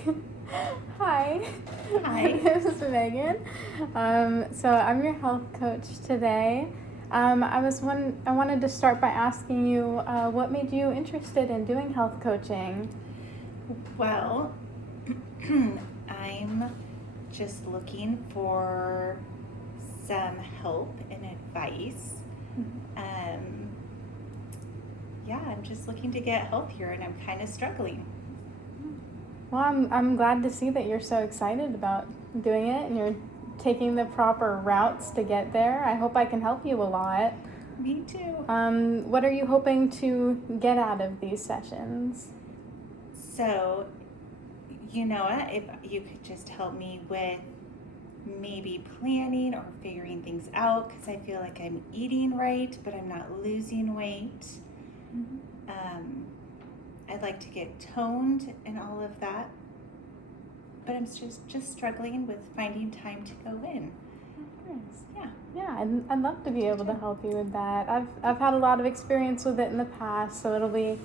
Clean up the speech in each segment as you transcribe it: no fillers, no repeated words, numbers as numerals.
Hi. Hi. My name is Megan. So I'm your health coach today. I wanted to start by asking you what made you interested in doing health coaching? Well, I'm just looking for some help and advice. I'm just looking to get healthier, and I'm kind of struggling. Well, I'm glad to see that you're so excited about doing it and you're taking the proper routes to get there. I hope I can help you a lot. Me too. What are you hoping to get out of these sessions? So, you know what? If you could just help me with maybe planning or figuring things out, because I feel like I'm eating right, but I'm not losing weight. Mm-hmm. I'd like to get toned and all of that, but I'm just struggling with finding time to go in. Nice. Yeah, I'd love to be able to help you with that. I've had a lot of experience with it in the past, so it'll be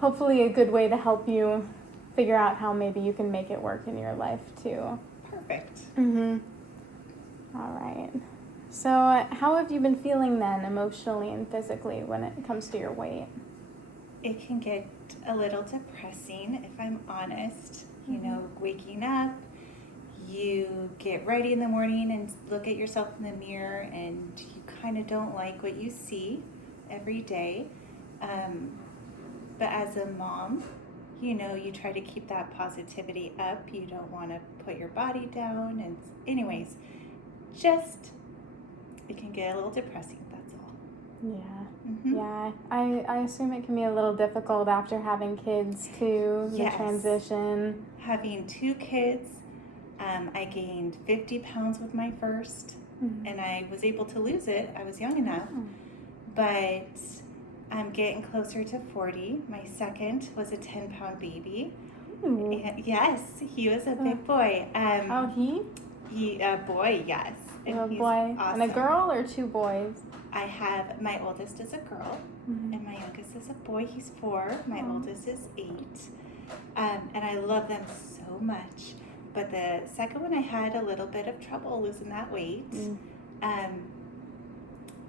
hopefully a good way to help you figure out how maybe you can make it work in your life too. Perfect. Mm-hmm. All right. So how have you been feeling then emotionally and physically when it comes to your weight? It can get a little depressing, if I'm honest. You know, waking up, you get ready in the morning and look at yourself in the mirror, and you kind of don't like what you see every day. But as a mom, you know, you try to keep that positivity up. You don't want to put your body down. And anyways, it can get a little depressing, that's all. Yeah. Mm-hmm. Yeah. I assume it can be a little difficult after having kids too, Yes. the transition. Having 2 kids, I gained 50 pounds with my first, and I was able to lose it. I was young enough, but I'm getting closer to 40. My second was a 10-pound baby. And yes, he was a big boy. A boy, yes. And a he's boy awesome. And a girl or 2 boys? I have, my oldest is a girl, and my youngest is a boy. He's 4. My oldest is 8. And I love them so much. But the second one, I had a little bit of trouble losing that weight.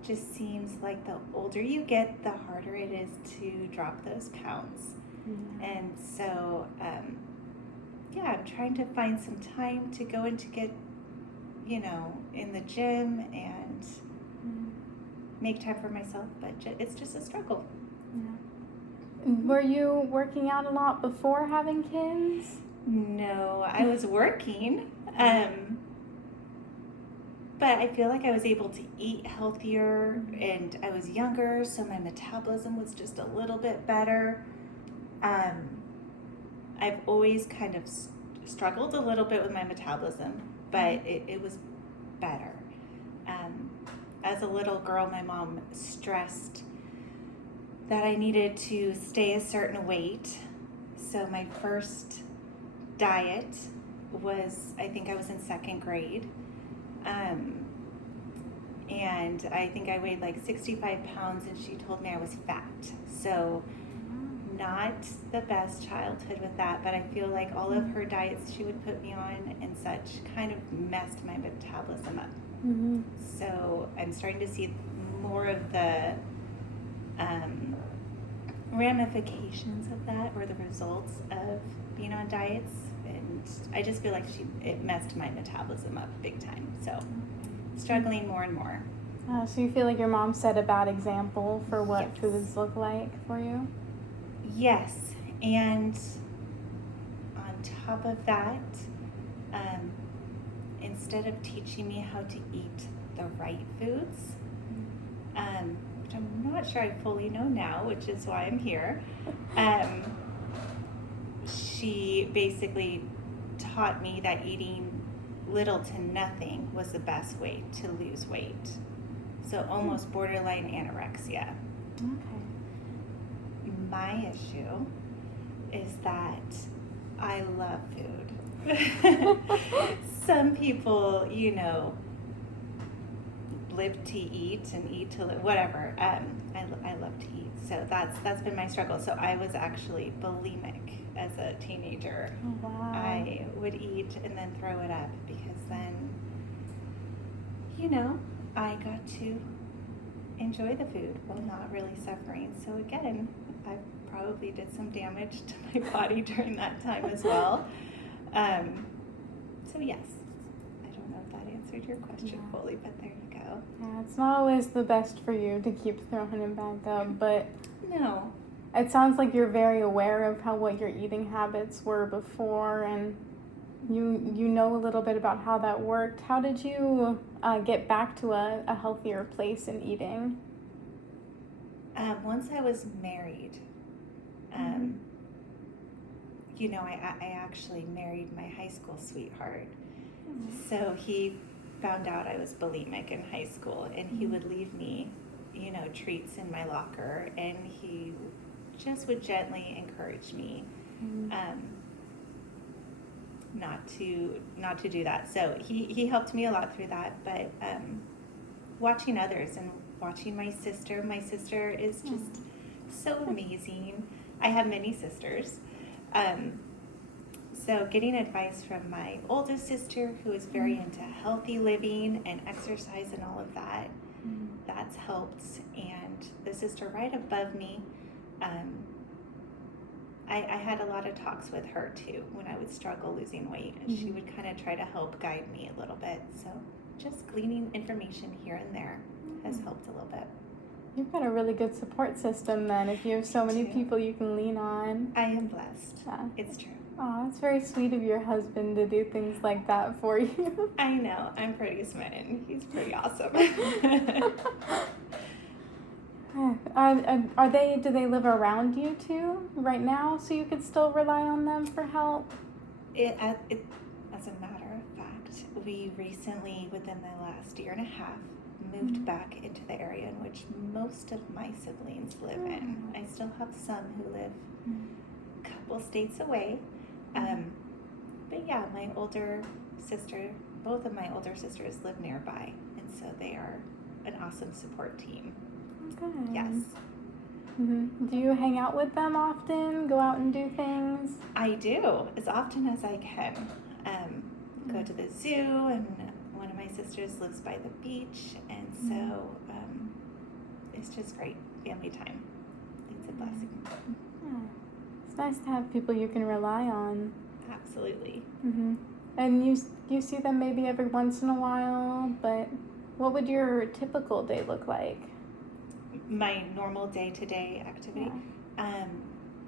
Just seems like the older you get, the harder it is to drop those pounds. And so, I'm trying to find some time to go and to get, in the gym and make time for myself, but it's just a struggle. Were you working out a lot before having kids? No, I was working, but I feel like I was able to eat healthier, and I was younger, so my metabolism was just a little bit better. I've always kind of struggled a little bit with my metabolism, but it was better. As a little girl, my mom stressed that I needed to stay a certain weight. So my first diet was, I think I was in 2nd grade. And I think I weighed like 65 pounds, and she told me I was fat. So not the best childhood with that, but I feel like all of her diets she would put me on and such kind of messed my metabolism up. So I'm starting to see more of the ramifications of that, or the results of being on diets, and I just feel like it messed my metabolism up big time. So struggling more and more. So you feel like your mom set a bad example for what foods look like for you? Yes, and on top of that, instead of teaching me how to eat the right foods, which I'm not sure I fully know now, which is why I'm here, she basically taught me that eating little to nothing was the best way to lose weight. So almost borderline anorexia. Okay. My issue is that I love food. Some people, live to eat and eat to live, whatever. I love to eat, so that's been my struggle. So I was actually bulimic as a teenager. Oh, wow. I would eat and then throw it up because then, you know, I got to enjoy the food while not really suffering. So again, I probably did some damage to my body during that time as well. So yes, I don't know if that answered your question fully, but there you go. Yeah, it's not always the best for you to keep throwing it back up, but No. it sounds like you're very aware of what your eating habits were before, and you know a little bit about how that worked. How did you get back to a healthier place in eating? Once I was married, you know, I actually married my high school sweetheart. So he found out I was bulimic in high school, and he would leave me, you know, treats in my locker, and he just would gently encourage me not to do that. So he helped me a lot through that. But watching others and watching my sister is just so amazing. I have many sisters. So getting advice from my oldest sister, who is very into healthy living and exercise and all of that, that's helped. And the sister right above me, I had a lot of talks with her too when I would struggle losing weight, and she would kind of try to help guide me a little bit. So just gleaning information here and there has helped a little bit. You've got a really good support system then, if you have so many people you can lean on. I am blessed. Yeah. It's true. Oh, it's very sweet of your husband to do things like that for you. I know. I'm pretty smitten. He's pretty awesome. Do they live around you too right now, so you could still rely on them for help? As a matter of fact, we recently, within the last year and a half, moved back into the area in which most of my siblings live in. I still have some who live a couple states away. But yeah, my older sister, both of my older sisters live nearby, and so they are an awesome support team. Good. Yes. Do you hang out with them often? Go out and do things? I do, as often as I can. Go to the zoo, and one of my sisters lives by the beach, and so it's just great family time. It's a blessing. Yeah. It's nice to have people you can rely on. Absolutely. And you see them maybe every once in a while, but what would your typical day look like? My normal day-to-day activity. Yeah.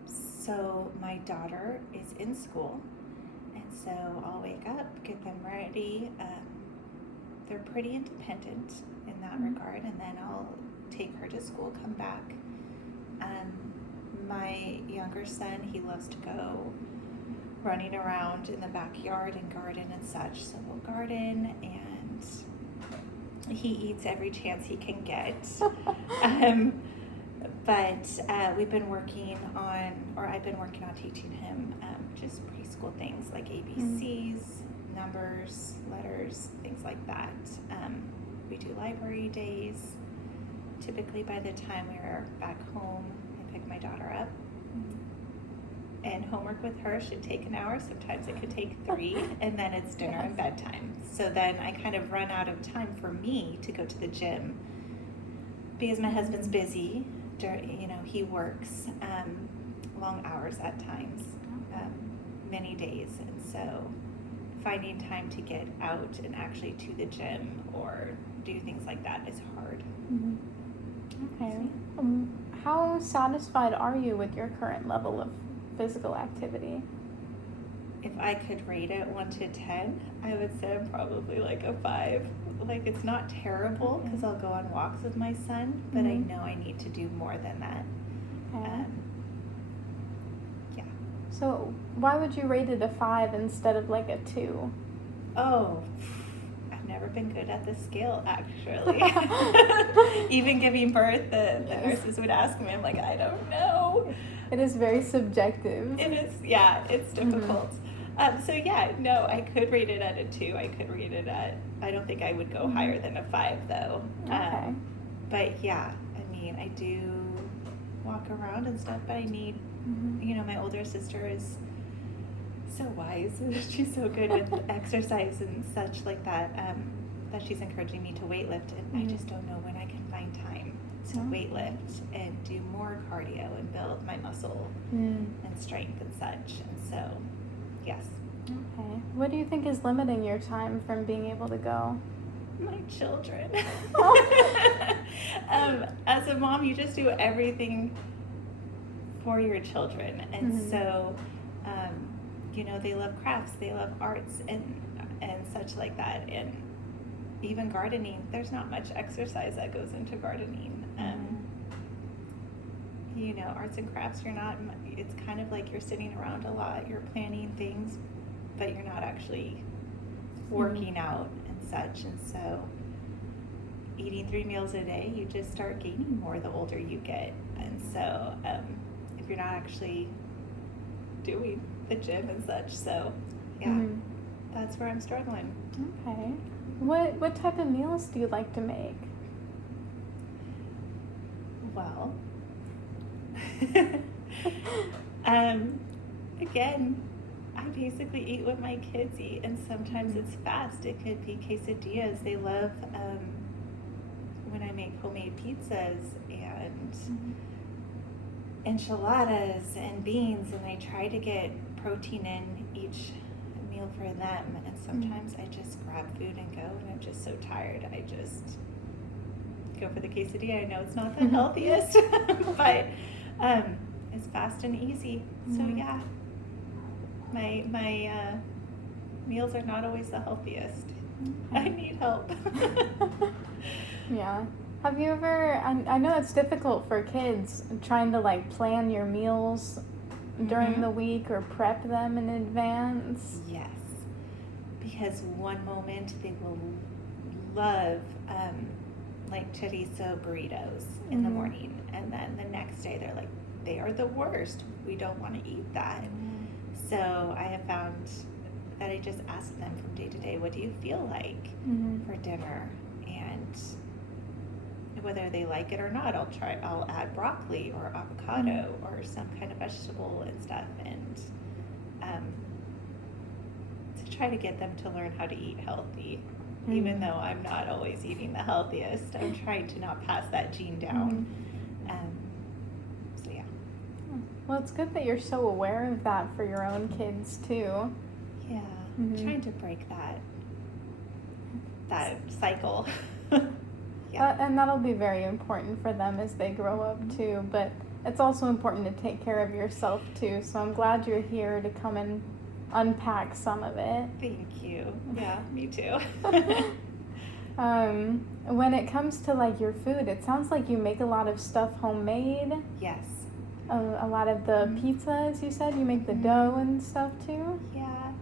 So my daughter is in school, and so I'll wake up, get them ready. They're pretty independent in that regard, and then I'll take her to school, come back. My younger son, he loves to go running around in the backyard and garden and such, so we'll garden, and he eats every chance he can get. But we've been working on, or I've been working on teaching him just preschool things like ABCs, numbers, letters, things like that. We do library days. Typically by the time we're back home, I pick my daughter up. And homework with her should take an hour. Sometimes it could take 3, and then it's dinner and bedtime. So then I kind of run out of time for me to go to the gym because my husband's busy. You know, he works long hours at times, many days, and so finding time to get out and actually to the gym or do things like that is hard. Okay. How satisfied are you with your current level of physical activity? If I could rate it 1 to 10, I would say I'm probably like a 5. Like, it's not terrible because I'll go on walks with my son, but I know I need to do more than that. Okay. Yeah. So why would you rate it a 5 instead of like a 2? Oh, I've never been good at the scale, actually. Even giving birth, the nurses would ask me, I'm like, I don't know. It is very subjective. It is, yeah, it's difficult. So yeah, no, I could rate it at a 2. I could rate it at, I don't think I would go higher than a 5 though. Okay. But yeah, I mean, I do walk around and stuff, but I need, my older sister is so wise. She's so good with exercise and such like that, that she's encouraging me to weightlift, and I just don't know when I can find time to weightlift and do more cardio and build my muscle and strength and such. And so, yes. Okay. What do you think is limiting your time from being able to go? My children. As a mom, you just do everything for your children, and so they love crafts, they love arts and such like that, and even gardening. There's not much exercise that goes into gardening. Arts and crafts, it's kind of like you're sitting around a lot, you're planning things, but you're not actually working out and such. And so eating 3 meals a day, you just start gaining more the older you get. And so if you're not actually doing the gym and such, so yeah, that's where I'm struggling. Okay. What type of meals do you like to make? Well, again, I basically eat what my kids eat, and sometimes it's fast. It could be quesadillas. They love when I make homemade pizzas and enchiladas and beans, and I try to get protein in each meal for them. And sometimes I just grab food and go, and I'm just so tired. I just go for the quesadilla. I know it's not the healthiest, but it's fast and easy. So yeah, my meals are not always the healthiest. I need help. Yeah. Have you ever, I know it's difficult for kids trying to plan your meals during the week or prep them in advance. Yes, because one moment they will love chorizo burritos in the morning, and then the next day they're like, they are the worst. We don't want to eat that. So I have found that I just ask them from day to day, what do you feel like for dinner? And whether they like it or not, I'll add broccoli or avocado or some kind of vegetable and stuff, and to try to get them to learn how to eat healthy. Even though I'm not always eating the healthiest, I'm trying to not pass that gene down. So yeah. Well, it's good that you're so aware of that for your own kids too. Yeah, trying to break that cycle. Yeah. And that'll be very important for them as they grow up too, but it's also important to take care of yourself too, so I'm glad you're here to come and unpack some of it. Thank you. Yeah, me too. When it comes to your food, it sounds like you make a lot of stuff homemade. Yes. A lot of the pizzas, you said? You make the dough and stuff too? Yeah.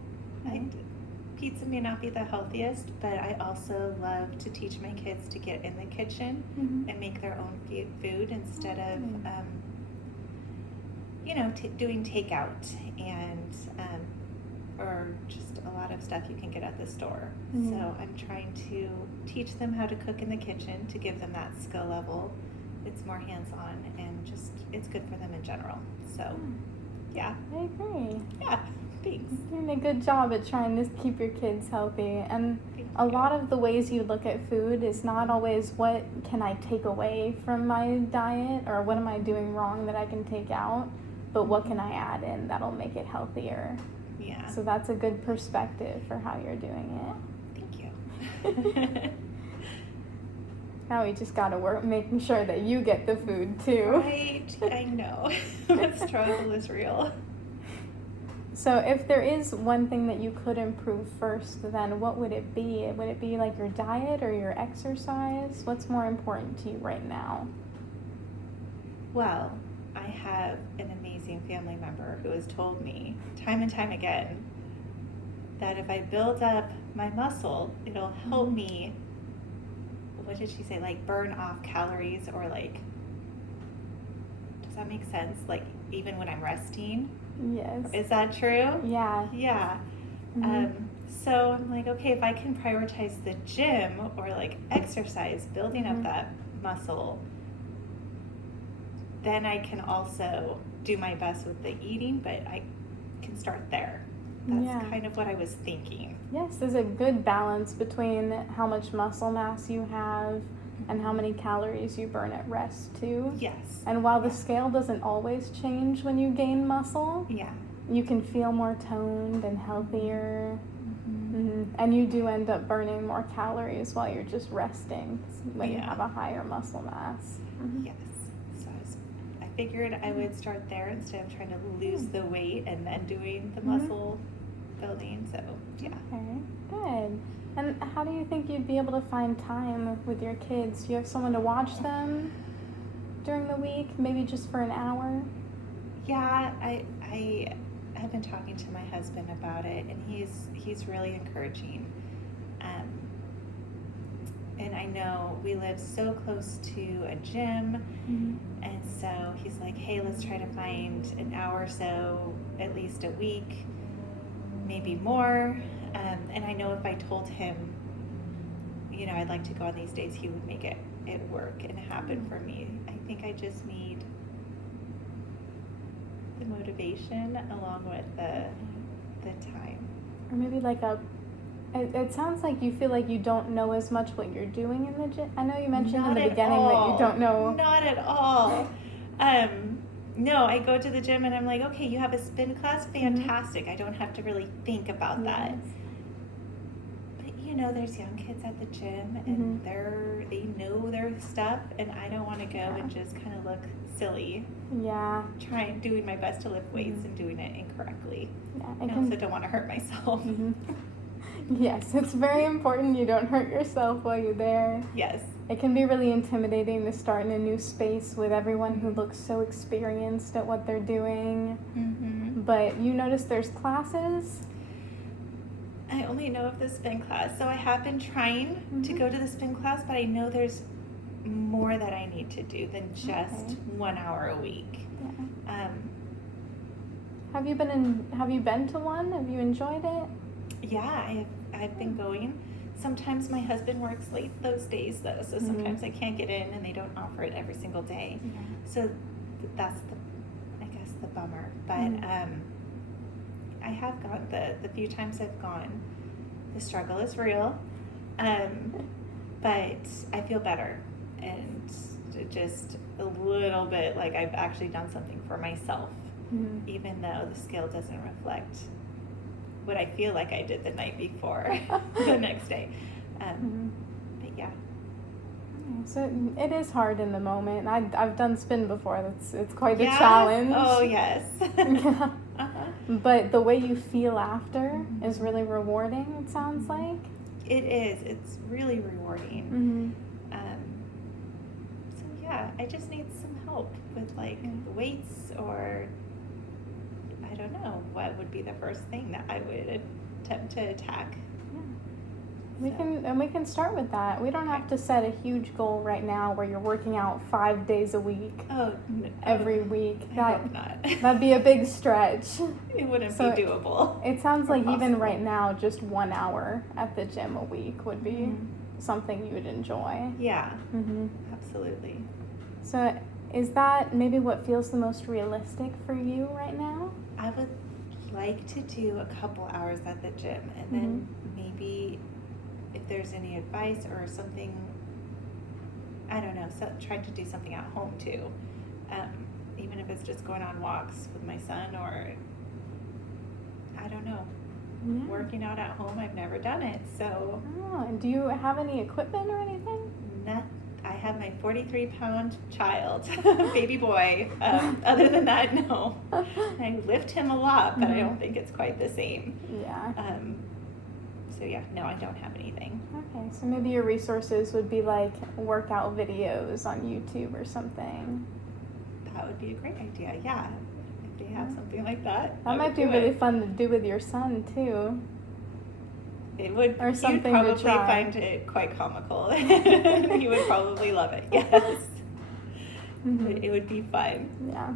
Pizza may not be the healthiest, but I also love to teach my kids to get in the kitchen and make their own food instead of, doing takeout and or just a lot of stuff you can get at the store. So I'm trying to teach them how to cook in the kitchen to give them that skill level. It's more hands-on and just it's good for them in general. So yeah. I agree. Yeah. Thanks. You're doing a good job at trying to keep your kids healthy. And a lot of the ways you look at food is not always what can I take away from my diet or what am I doing wrong that I can take out, but what can I add in that'll make it healthier. Yeah. So that's a good perspective for how you're doing it. Thank you. Now we just gotta work making sure that you get the food too. Right. I know. The struggle is real. So if there is one thing that you could improve first, then what would it be? Would it be your diet or your exercise? What's more important to you right now? Well, I have an amazing family member who has told me time and time again that if I build up my muscle, it'll help me, what did she say, burn off calories or does that make sense? even when I'm resting. Yes. Is that true? Yeah. Yeah. Mhm. So I'm like, okay, if I can prioritize the gym or like exercise, building up Mhm. that muscle, then I can also do my best with the eating, but I can start there. That's Yeah. kind of what I was thinking. Yes, there's a good balance between how much muscle mass you have and how many calories you burn at rest too. Yes. And while the Yeah. scale doesn't always change when you gain muscle, Yeah. you can feel more toned and healthier. Mm-hmm. And you do end up burning more calories while you're just resting when you Yeah. have a higher muscle mass. Mhm. Yes. So I figured I would start there instead of trying to lose the weight and then doing the Mhm. muscle building. So yeah. Okay, good. And how do you think you'd be able to find time with your kids? Do you have someone to watch them during the week, maybe just for an hour? Yeah, I have been talking to my husband about it, and he's really encouraging. And I know we live so close to a gym, and so he's like, hey, let's try to find an hour or so, at least a week, maybe more. And I know if I told him, you know, I'd like to go on these days, he would make it work and happen for me. I think I just need the motivation along with the time. Or maybe like it sounds like you feel like you don't know as much what you're doing in the gym. I know you mentioned Not in the at beginning all. that you don't know. Not at all. No, I go to the gym and I'm like, okay, you have a spin class, fantastic. I don't have to really think about that. Yes. But you know, there's young kids at the gym and they know their stuff, and I don't want to go and just kind of look silly, Yeah. doing my best to lift weights and doing it incorrectly. Yeah. I also don't want to hurt myself. Yes, it's very important you don't hurt yourself while you're there. Yes. It can be really intimidating to start in a new space with everyone who looks so experienced at what they're doing. Mm-hmm. But you notice there's classes? I only know of the spin class. So I have been trying to go to the spin class, but I know there's more that I need to do than just 1 hour a week. Yeah. Have you been to one? Have you enjoyed it? Yeah, I've been going. Sometimes my husband works late those days though, so sometimes I can't get in, and they don't offer it every single day. Yeah. So that's the bummer. But I have gone the few times I've gone. The struggle is real, but I feel better, and just a little bit like I've actually done something for myself, even though the scale doesn't reflect what I feel like I did the night before the next day. But yeah. So it is hard in the moment. I've done spin before. It's quite a Yeah? challenge. Oh yes. Yeah. Uh-huh. But the way you feel after is really rewarding, it sounds like. It is. It's really rewarding. So yeah, I just need some help with like the weights, or I don't know what would be the first thing that I would attempt to attack. We can start with that. We don't have to set a huge goal right now where you're working out 5 days a week every week. I hope not. That'd be a big stretch. It wouldn't So be doable. It sounds like even Impossible. right now, just 1 hour at the gym a week would be something you would enjoy. Yeah, absolutely. So is that maybe what feels the most realistic for you right now? I would like to do a couple hours at the gym, and then maybe if there's any advice or something, I don't know, so trying to do something at home too. Even if it's just going on walks with my son, or I don't know, working out at home. I've never done it, so. Oh, and do you have any equipment or anything? I have my 43-pound child, baby boy. Other than that, no. I lift him a lot, but I don't think it's quite the same. Yeah. So yeah, no, I don't have anything. Okay, so maybe your resources would be like workout videos on YouTube or something. That would be a great idea, yeah. If they have something like that. That might be really fun to do with your son too. It would. Or something You'd to probably try. find it quite comical. He would probably love it, yes. It would be fun. Yeah.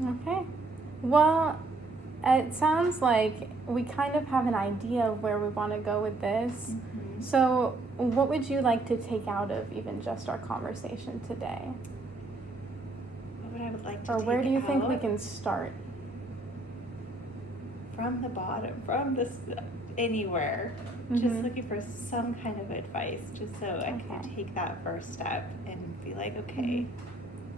Okay. Well, it sounds like we kind of have an idea of where we want to go with this. Mhm. So, what would you like to take out of even just our conversation today? What I would like to Or take where do you think we out can start? from the bottom, from this anywhere, just Mhm. looking for some kind of advice, just so I can Okay. take that first step and be like, okay, Mhm.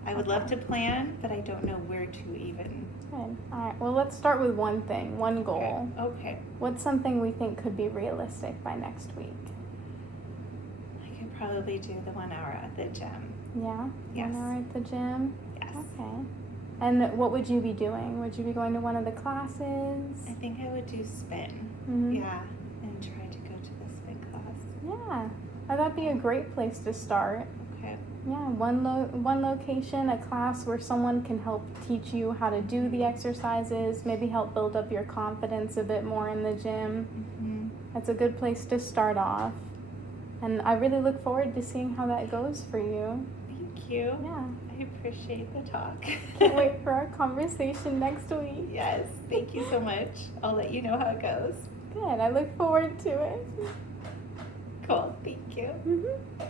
I would love to plan, but I don't know where to even. Good. All right. Well, let's start with one thing, one goal. Okay. What's something we think could be realistic by next week? I could probably do the 1 hour at the gym. Yeah? Yes. 1 hour at the gym? Yes. Okay. And what would you be doing? Would you be going to one of the classes? I think I would do spin. Mhm. Yeah, and try to go to the spin class. Yeah. Oh, that'd be a great place to start. Okay. Yeah, one location, a class where someone can help teach you how to do the exercises, maybe help build up your confidence a bit more in the gym. Mm-hmm. That's a good place to start off. And I really look forward to seeing how that goes for you. Thank you. Yeah. I appreciate the talk. Can't wait for our conversation next week. Yes, thank you so much. I'll let you know how it goes. Good. I look forward to it. Cool, thank you. Mhm.